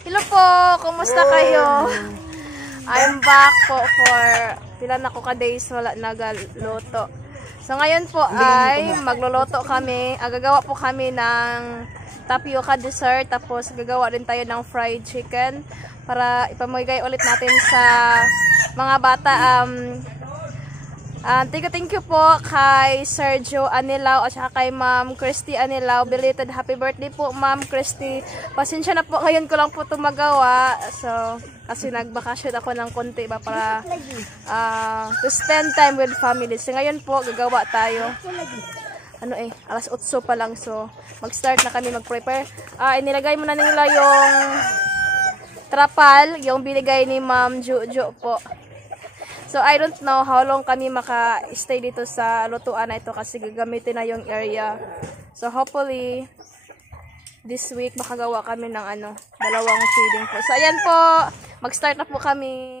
Hello po! Kumusta kayo? I'm back po for pila na ko ka-days wala nagaluto. So ngayon po ay magluluto kami. Gagawa po kami ng Tapioca Dessert. Tapos gagawa din tayo ng fried chicken para ipamigay ulit natin sa mga bata. Thank you po kay Sergio Anilaw at saka kay Ma'am Christy Anilaw. Belated happy birthday po Ma'am Christy. Pasensya na po, ngayon ko lang po ito magawa. So, kasi nagbakasyon ako ng konti ba para to spend time with family. So, ngayon po gagawa tayo. Alas 8 pa lang. So, mag-start na kami mag-prepare. Inilagay muna nila yung trapal, yung binigay ni Ma'am Jojo po. So, I don't know how long kami maka-stay dito sa lutuan na ito kasi gagamitin na yung area. So, hopefully, this week makagawa kami ng dalawang feeding po. So, ayan po. Mag-start na po kami.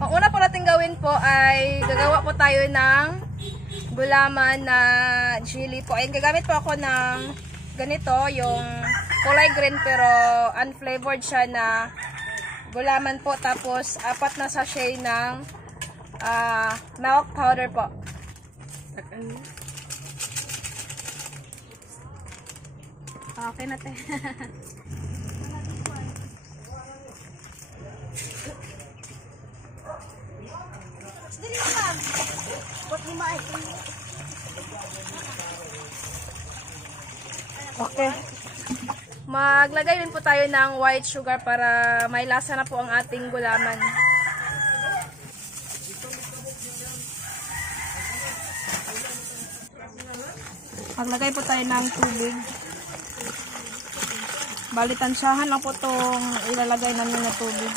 Ang una po natin gawin po ay gagawa po tayo ng gulaman na chili po. Ayun, gagamit po ako ng ganito, yung kulay green pero unflavored siya na gulaman po. Tapos 4 na sachet ng milk powder po. Okay na tayo. Okay. Maglagay din po tayo ng white sugar para may lasa na po ang ating gulaman. Maglagay po tayo ng tubig. Balitansyahan lang po itong ilalagay namin na tubig.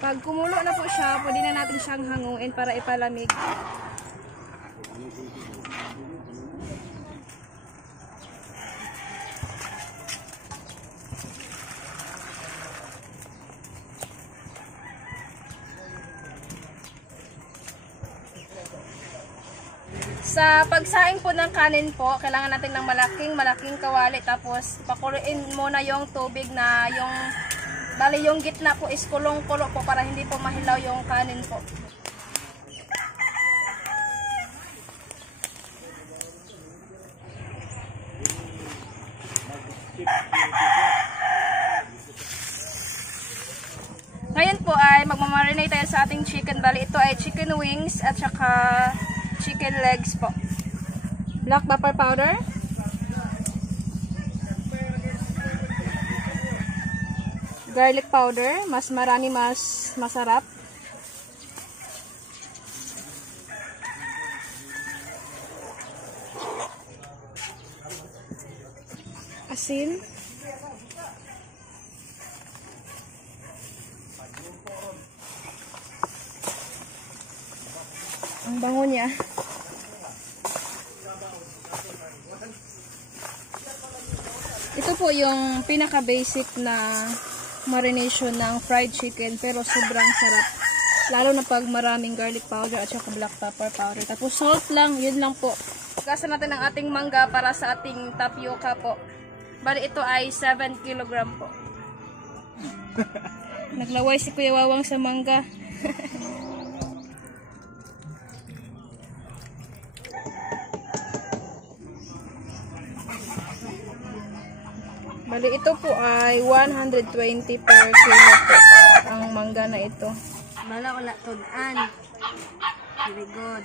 Pag kumulo na po siya, pwede na natin siyang hanguin para ipalamig. Sa pagsaing po ng kanin po, kailangan natin ng malaking kawali. Tapos pakuluin muna yung tubig na bali yung gitna po is kulong-kulo po para hindi po mahilaw yung kanin po. Ngayon po ay magmamarinate tayo sa ating chicken. Bali ito ay chicken wings at saka chicken legs po. Black pepper powder. Garlic powder, mas marami mas masarap. Asin. Ang bango niya. Ito po yung pinaka-basic na marination ng fried chicken pero sobrang sarap. Lalo na pag maraming garlic powder at saka black pepper powder. Tapos salt lang, yun lang po. Gasan natin ang ating mangga para sa ating tapioca po. Bali ito ay 7 kg po. Naglaway si Kuya Wawang sa mangga. Bali, ito po ay 120 per kilo po ang mangga na ito. Bala wala tudan. Very good.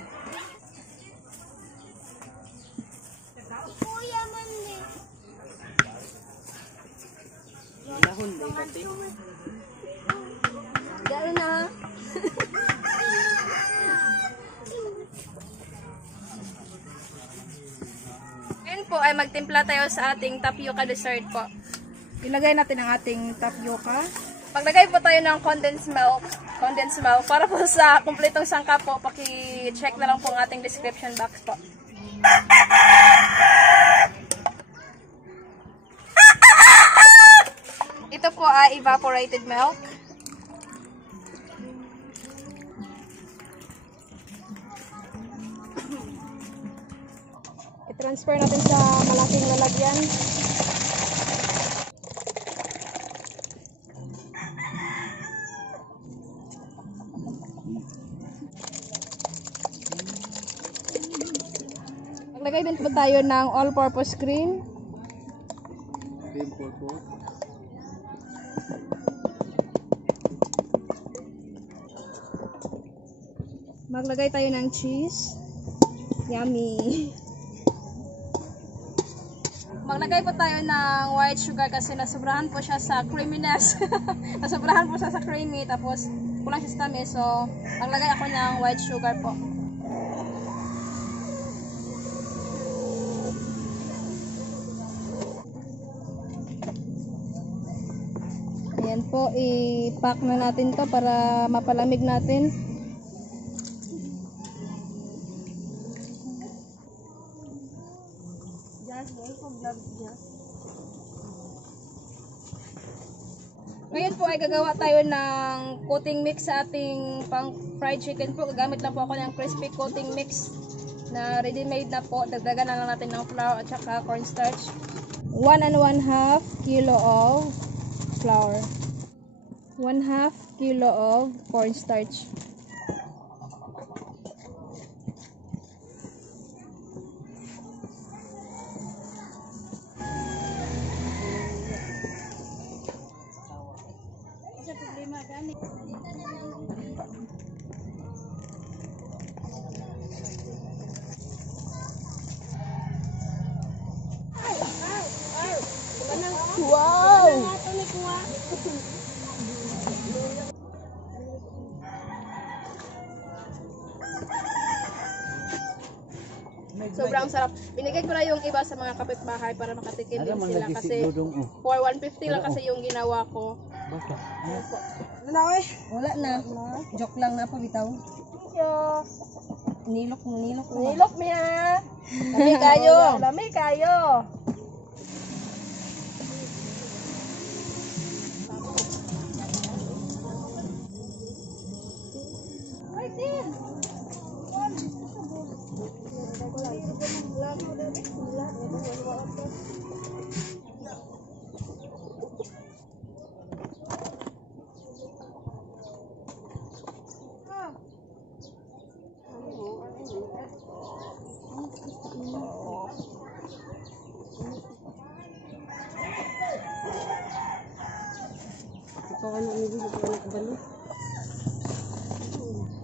Kuya man din. Lahon din pati. Gano'n na. Ngayon po ay magtimpla tayo sa ating tapioca dessert po. Ilagay natin ang ating tapioca. Paglagay po tayo ng condensed milk. Para po sa kumpletong sangka po, paki-check na lang po ang ating description box po. Ito po ay evaporated milk. I-transfer natin sa malaking lalagyan. Maglagay din po tayo ng all-purpose cream. Maglagay tayo ng cheese. Yummy! Maglagay po tayo ng white sugar kasi nasobrahan po siya sa creaminess. Nasobrahan po siya sa creamy, tapos kulang siya sa tamis. So, maglagay ako ng white sugar po. Ayan po, i-pack na natin to para mapalamig natin. Ngayon po ay gagawa tayo ng coating mix sa ating pang fried chicken po. Gagamit lang po ako ng crispy coating mix na ready-made na po. Dagdagan na lang natin ng flour at saka cornstarch. 1 1/2 kilo of flour. 1/2 kilo of cornstarch. Wow! Sobrang sarap. Binigay ko na yung iba sa mga kapitbahay para makatikim din sila kasi for 150 lang kasi yung ginawa ko. Wala na. Joke lang na po bitaw. Nilok. Nilok niya. Lami kayo. Lami kayo.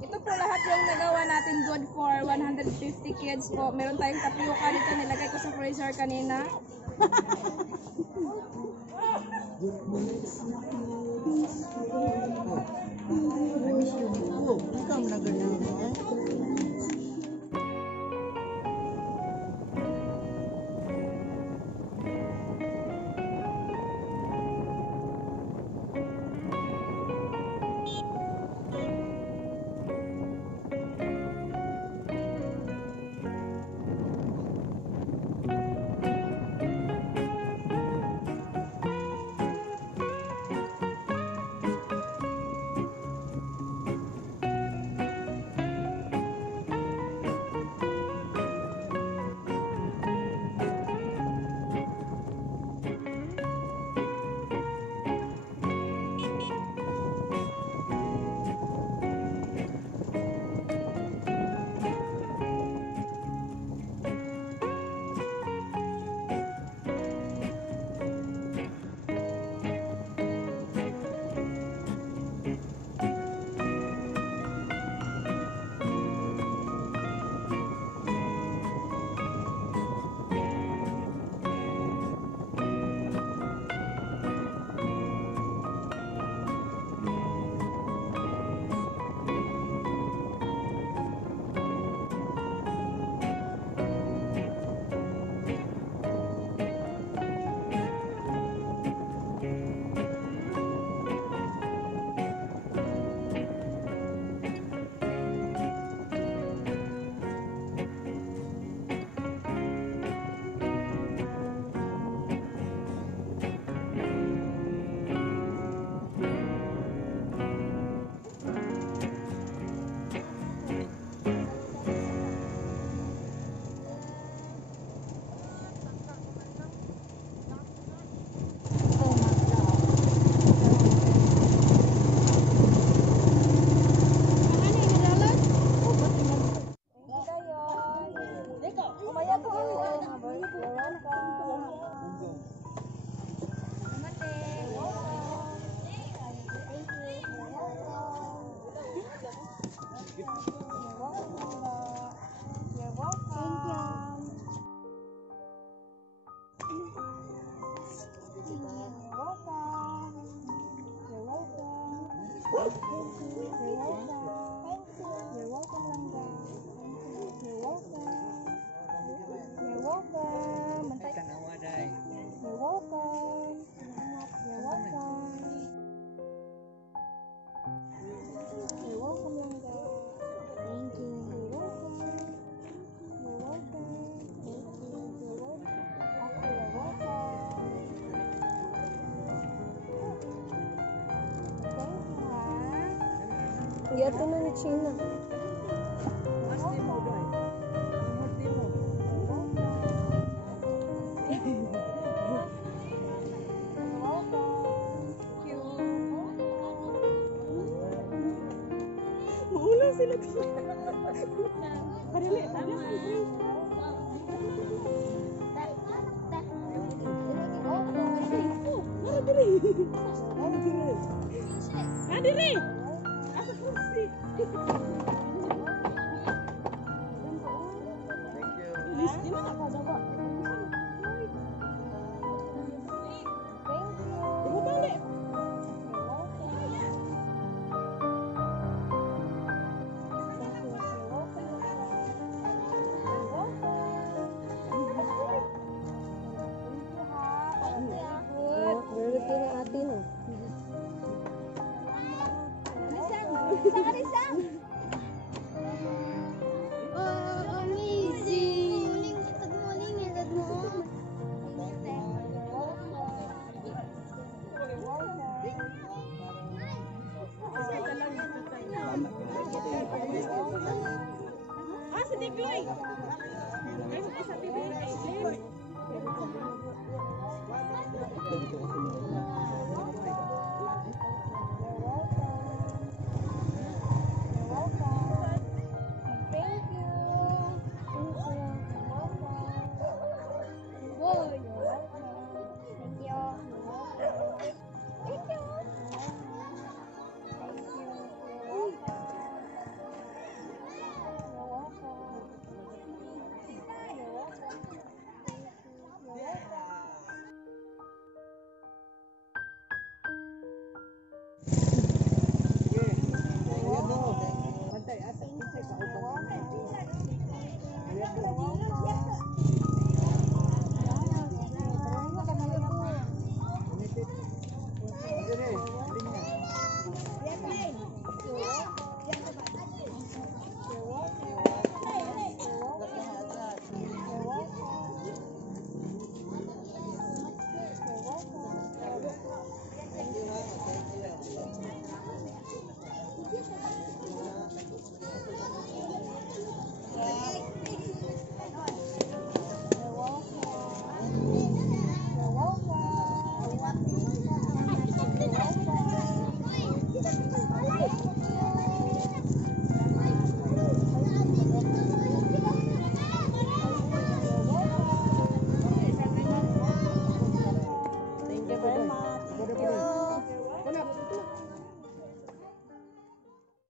Ito po lahat yung nagawa natin good for 150 kids po. Meron tayong tapioca dito, nilagay ko sa freezer kanina. Giato na ni China. Maulang sila dito. Padali, Nadiri! Asa kursi? Thank you.